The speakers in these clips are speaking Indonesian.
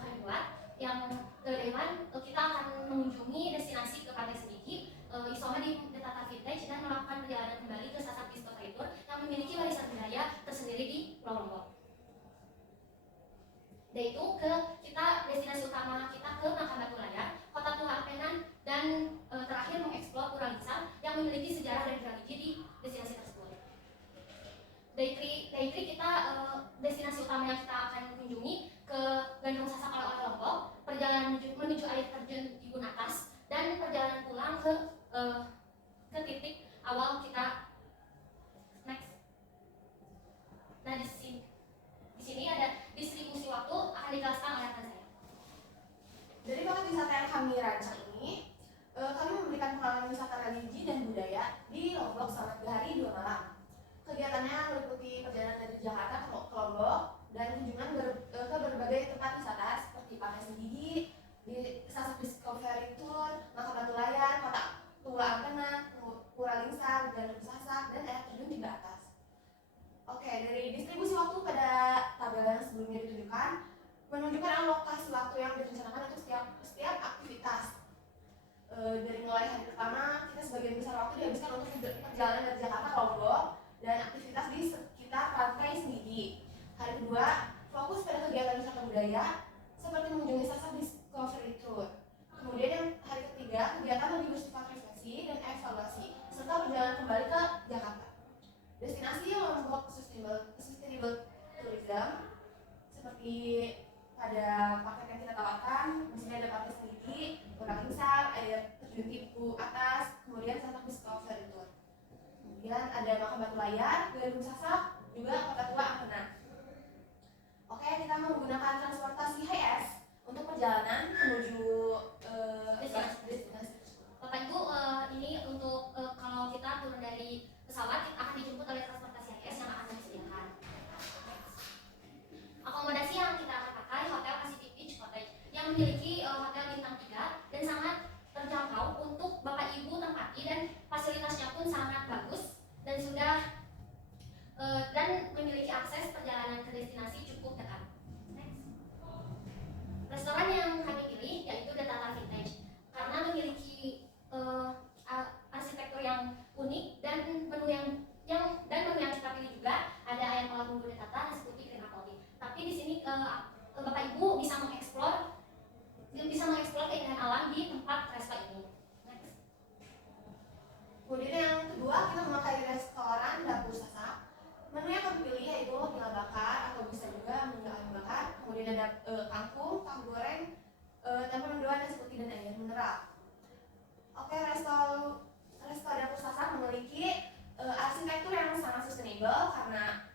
kami buat, yang dari mana kita akan mengunjungi destinasi ke Pantai Senggigi, isoma di Tata Vintage, dan melakukan perjalanan kembali ke Sasak Discovery Tour yang memiliki warisan budaya tersendiri di Pulau Lombok. Yaitu kita destinasi utama kita ke Makam Batu Layar, Kota Tua Ampenan, dan terakhir mengeksplor Pura Lingsar yang memiliki sejarah dan religi di destinasi tersebut. Day 3 kita destinasi utama yang kita akan kunjungi ke Gandrung Sasak Ala-Ala Lombok, perjalanan menuju air terjun Tibun Atas, dan perjalanan pulang ke titik awal kita. Next. Nah di sini ada distribusi waktu akan dijelaskan oleh rekan saya. Dari paket wisata yang kami rancang ini, kami memberikan pengalaman wisata religi dan budaya di Lombok selama 3 hari 2 malam. Kegiatannya meliputi perjalanan dari Jakarta ke Lombok dan kunjungan ke berbagai tempat wisata seperti Pantai Senggigi, di Sasak Discovery Tour, Makam Batu Layar, Kota Tua Ampenan, Pura Lingsar, Gandrung Sasak, dan air terjun Tiga Atas. Oke, dari distribusi waktu pada tabel yang sebelumnya ditunjukkan menunjukkan alokasi waktu yang direncanakan untuk setiap aktivitas. Dari mulai hari pertama, kita sebagian besar waktu dihabiskan untuk perjalanan dari Jakarta ke Lombok dan aktivitas di sekitar Pantai Senggigi. Hari kedua, fokus pada kegiatan wisata budaya seperti mengunjungi Sasak Discovery Tour. Kemudian yang hari ketiga, kegiatan lebih bersifat refleksi dan evaluasi serta perjalanan kembali ke Jakarta. Destinasi Lombok Sustainable Tourism seperti pada paket yang kita tawarkan, misalnya ada Pantai Senggigi, Pura Lingsar, air terjun Tibu Atas, kemudian Sasak Discovery Tour. Kemudian ada Makam Batu Layar, Gandrung Sasak, juga Kota Tua Ampenan. Oke, kita menggunakan transportasi HIS untuk perjalanan menuju destinasi. Bapak Ibu, ini untuk kalau kita turun dari pesawat akan dijemput oleh transportasi HIS yang akan kami sediakan. Akomodasi yang kita akan pakai Hotel Pacific Beach Cottage yang memiliki hotel bintang 3 dan sangat terjangkau untuk Bapak Ibu tempati, dan fasilitasnya pun sangat bagus dan sudah dan memiliki akses perjalanan ke destinasi cukup dekat. Next. Restoran yang kami pilih yaitu The Tata Vintage karena memiliki arsitektur yang unik dan menu yang kita pilih juga ada ayam pala bumbu The Tata, nasi putih, krim apel. Tapi di sini Bapak Ibu bisa mengeksplor keindahan alam di tempat resto ini. Next. Kemudian yang kedua, kita memakai restoran Dapur Sasak. Menu yang kami pilih yaitu bila bakar atau bisa juga menu ayam bakar. Kemudian ada kangkung, tahu goreng, tempe mendoan, nasi putih, dan air mineral. Oke, resto Dapur Sasak memiliki arsitektur yang sangat sustainable karena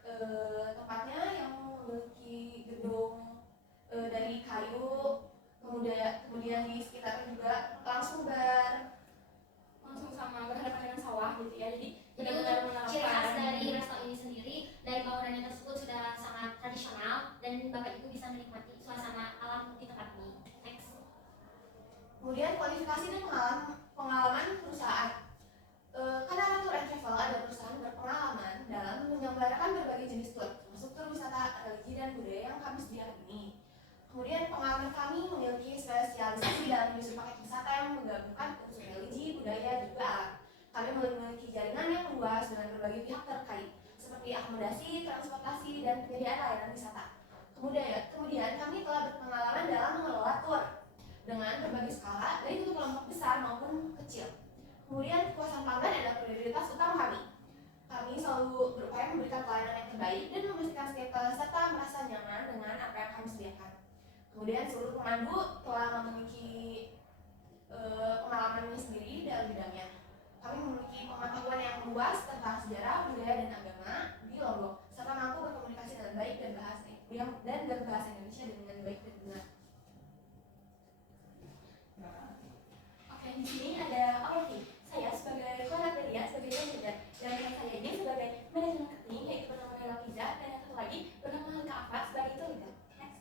tempatnya yang memiliki gedung dari kayu, kemudian di sekitarnya juga langsung sama berhadapan dengan sawah gitu ya. Jadi benar-benar ciri khas menerapkan dari resto ini sendiri, dari bangunannya tersebut sudah sangat tradisional dan Bapak Ibu bisa menikmati suasana alam di tempat ini. Next. Kemudian kualifikasi dan pengalaman perusahaan. Karena Tour and Travel ada perusahaan berpengalaman dalam menyelenggarakan berbagai jenis tour, termasuk tur wisata religi dan budaya yang kami sediakan ini. Kemudian pengalaman kami memiliki spesialisasi dalam menyusun paket wisata yang menggabungkan unsur religi, budaya, dan juga alam. Kami memiliki jaringan yang luas dengan berbagai pihak terkait, seperti akomodasi, transportasi, dan penyediaan layanan wisata. Kemudian kami telah berpengalaman dalam mengelola tour dengan berbagai skala, baik untuk kelompok besar maupun kecil. Kemudian kepuasan pelanggan adalah prioritas utama kami. Kami selalu berupaya memberikan pelayanan yang terbaik dan memastikan setiap peserta merasa nyaman dengan apa yang kami sediakan. Kemudian seluruh pemandu telah memiliki pengalamannya sendiri dalam bidangnya. Kami memiliki pengetahuan yang luas tentang sejarah, budaya, dan agama di Lombok, serta mampu berkomunikasi dengan baik dan berbahasa Indonesia dengan baik dan benar. Oke, di sini ada Olvi. Saya sebagai Konateria, sebagai manajer, dan yang saya ini sebagai manajer marketing, yaitu bernama Mela Piza, dan yang satu lagi bernama Halika Afat sebagai tour leader. Next.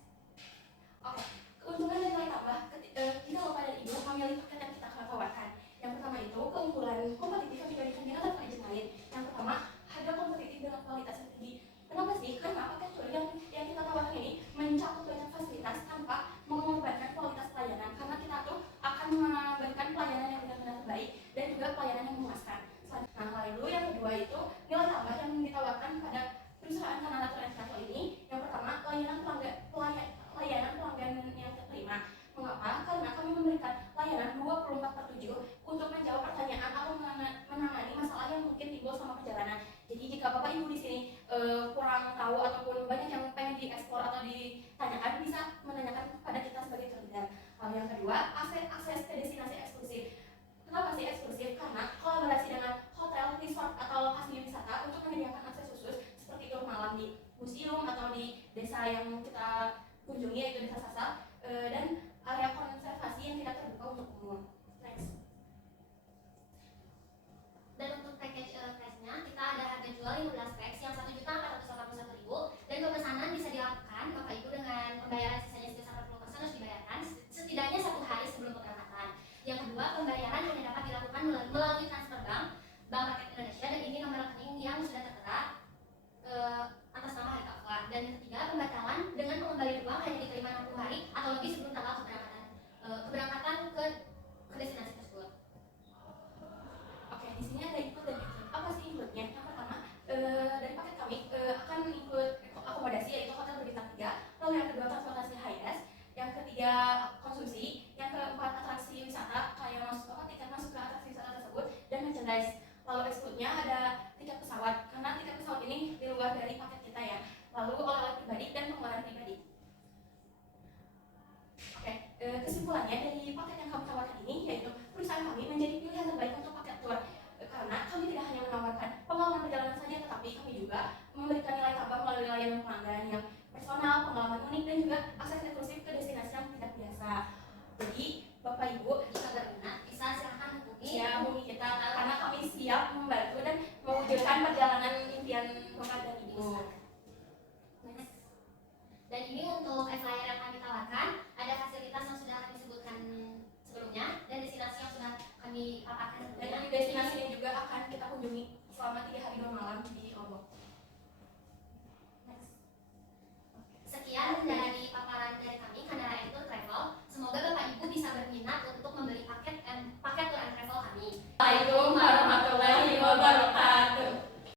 Oke, keuntungan dan nilai tambah jika Bapak dan Ibu memilih paket yang kita akan tawarkan. Yang pertama itu keunggulan kompetitif yang dibandingkan dengan tempat agent lain. Yang pertama, harga kompetitif dengan kualitas yang tinggi. Kenapa sih? Karena paket tour yang kita tawarkan ini mencakup banyak fasilitas 24/7 untuk menjawab pertanyaan atau menangani masalah yang mungkin timbul selama perjalanan. Jadi jika Bapak Ibu di sini kurang tahu ataupun banyak yang pengen dieksplor atau ditanyakan, bisa menanyakan kepada kita sebagai tour guide. Lalu yang kedua, akses ke destinasi eksklusif. Kenapa sih eksklusif? Karena kolaborasi dengan hotel, resort, atau lokasi wisata untuk menyediakan akses khusus seperti tur malam di museum atau di desa yang kita kunjungi, yaitu Desa Sasa, dan area konservasi yang tidak terbuka untuk umum. Next. Dan untuk package price-nya, kita ada harga jual 15 packs yang 1.481.000, dan pemesanan bisa dilakukan Bapak Ibu dengan pembayaran sisanya sebesar 40% harus dibayarkan setidaknya 1 hari sebelum keberangkatan. Yang kedua, pembayaran hanya dapat dilakukan melalui transfer Bank Rakyat Indonesia, dan ini nomor rekening yang sudah tertera atas nama Hari Kafla. Dan yang ketiga, pembatalan dengan pengembalian uang hanya diterima 60 hari atau lebih sebelum tanggal keberangkatan ke destinasi tersebut. Oke, di sini ada include dan exclude. Apa sih include-nya? Yang pertama, dari paket kami akan include akomodasi, yaitu hotel berbintang 3. Lalu yang kedua, transportasi high-res. Yang ketiga, konsumsi. Yang keempat, atraksi wisata, kayak tiket masuk ke atraksi wisata tersebut, dan merchandise. Lalu exclude-nya ada tiket pesawat, karena tiket pesawat ini di luar dari paket kita ya. Lalu oleh-oleh pribadi dan pengeluaran pribadi. Oke, kesimpulannya dari paket yang kami tawarkan ini, yaitu perusahaan kami menjadi pilihan terbaik untuk paket tour, karena kami tidak hanya menawarkan pengalaman perjalanan saja, tetapi kami juga memberikan nilai tambah melalui layanan pelanggan yang personal, pengalaman unik, dan juga akses eksklusif ke destinasi yang tidak biasa. Jadi Bapak Ibu, Jika berminat, bisa silahkan hubungi kita, karena kami siap membantu dan mewujudkan perjalanan impian Bapak dan Ibu. Dan ini untuk flyer yang kami tawarkan, ada fasilitas yang sudah kami sebutkan sebelumnya dan destinasi yang sudah kami paparkan sebelumnya. Dan destinasi yang juga akan kita kunjungi selama 3 hari 2 malam.